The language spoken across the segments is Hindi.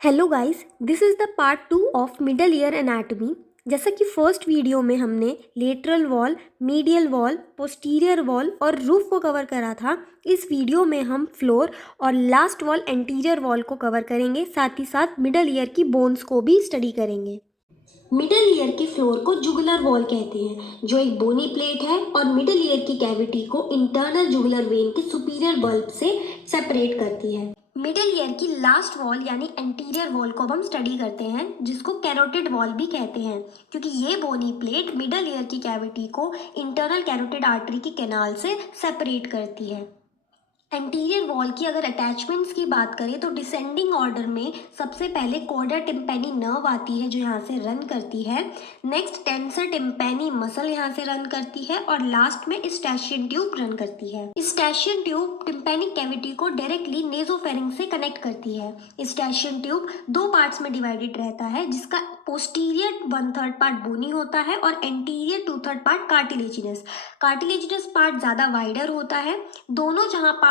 Hello guys, this is the part 2 of middle ear anatomy. जैसा कि फर्स्ट वीडियो में हमने lateral wall, medial wall, posterior wall और रूफ को कवर करा था, इस वीडियो में हम फ्लोर और लास्ट वॉल एंटीरियर वॉल को कवर करेंगे। साथ ही साथ मिडल ईयर की बोन्स को भी स्टडी करेंगे। मिडल ईयर की फ्लोर को जुगुलर वॉल कहते हैं, जो एक बोनी प्लेट है और मिडल ईयर की कैविटी को इंटरनल जुगुलर वेन के सुपीरियर बल्ब से सेपरेट करती है। मिडल ईयर की लास्ट वॉल यानी एंटीरियर वॉल को हम स्टडी करते हैं, जिसको कैरोटिड वॉल भी कहते हैं, क्योंकि ये बोनी प्लेट मिडल ईयर की कैविटी को इंटरनल कैरोटिड आर्टरी की कैनाल से सेपरेट करती है। एंटीरियर वॉल की अगर अटैचमेंट्स की बात करें तो डिसेंडिंग ऑर्डर में सबसे पहले कॉर्डा टिम्पैनी नर्व आती है, जो यहाँ से रन करती है। नेक्स्ट टेंसर टिम्पैनी मसल यहाँ से रन करती है और लास्ट में स्टैशियन ट्यूब रन करती है। स्टैशियन ट्यूब टिम्पैनिक कैविटी को डायरेक्टली नेजोफेरिंक्स से कनेक्ट करती है। स्टैशियन ट्यूब दो पार्ट्स में डिवाइडेड रहता है, जिसका पोस्टीरियर 1/3 पार्ट बोनी होता है और anterior 2/3 part cartilaginous. Cartilaginous part ज़्यादा वाइडर होता है। दोनों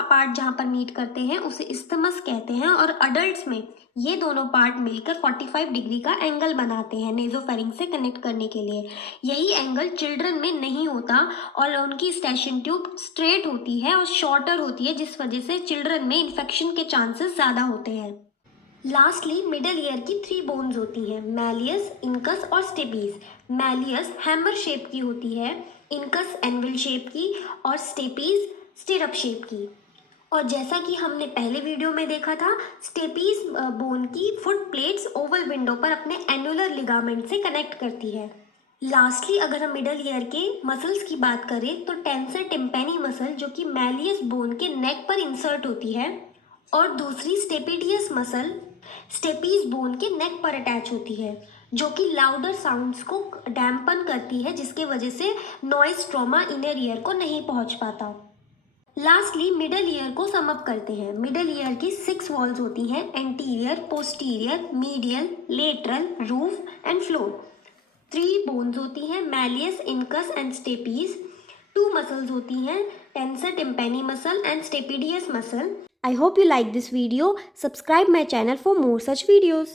पार्ट जहाँ पर मीट करते हैं उसे इस्थमस कहते हैं और अडल्ट्स में ये दोनों पार्ट मिलकर 45 डिग्री का एंगल बनाते हैं नेजोफेरिंक्स से कनेक्ट करने के लिए। यही एंगल चिल्ड्रन में नहीं होता और उनकी स्टैशियन ट्यूब स्ट्रेट होती है और शॉर्टर होती है, जिस वजह से चिल्ड्रन में इन्फेक्शन के चांसेस ज़्यादा होते हैं। लास्टली मिडल ईयर की 3 बोन्स होती हैं, मैलियस, इनकस और स्टेपीज। मैलियस हैमर शेप की होती है, इनकस एनविल शेप की और स्टेपीज स्टिरअप शेप की। और जैसा कि हमने पहले वीडियो में देखा था, स्टेपीज बोन की फुट प्लेट्स ओवल विंडो पर अपने एनुलर लिगामेंट से कनेक्ट करती है। लास्टली अगर हम मिडल ईयर के मसल्स की बात करें तो टेंसर टिम्पैनी मसल, जो कि मैलियस बोन के नेक पर इंसर्ट होती है, और दूसरी स्टेपिडियस मसल स्टेपीज बोन के नेक पर अटैच होती है, जो कि लाउडर साउंड्स को डैम्पन करती है, जिसके वजह से नॉइस ट्रॉमा इनर ईयर को नहीं पहुंच पाता। लास्टली मिडल ईयर को सम अप करते हैं। मिडल ईयर की 6 वॉल्स होती हैं, anterior, posterior, medial, lateral, roof and floor. 3 bones होती हैं, malleus, incus and stapes. 2 muscles होती हैं, tensor tympani muscle and stapedius muscle. I hope you like this video. Subscribe my channel for more such videos.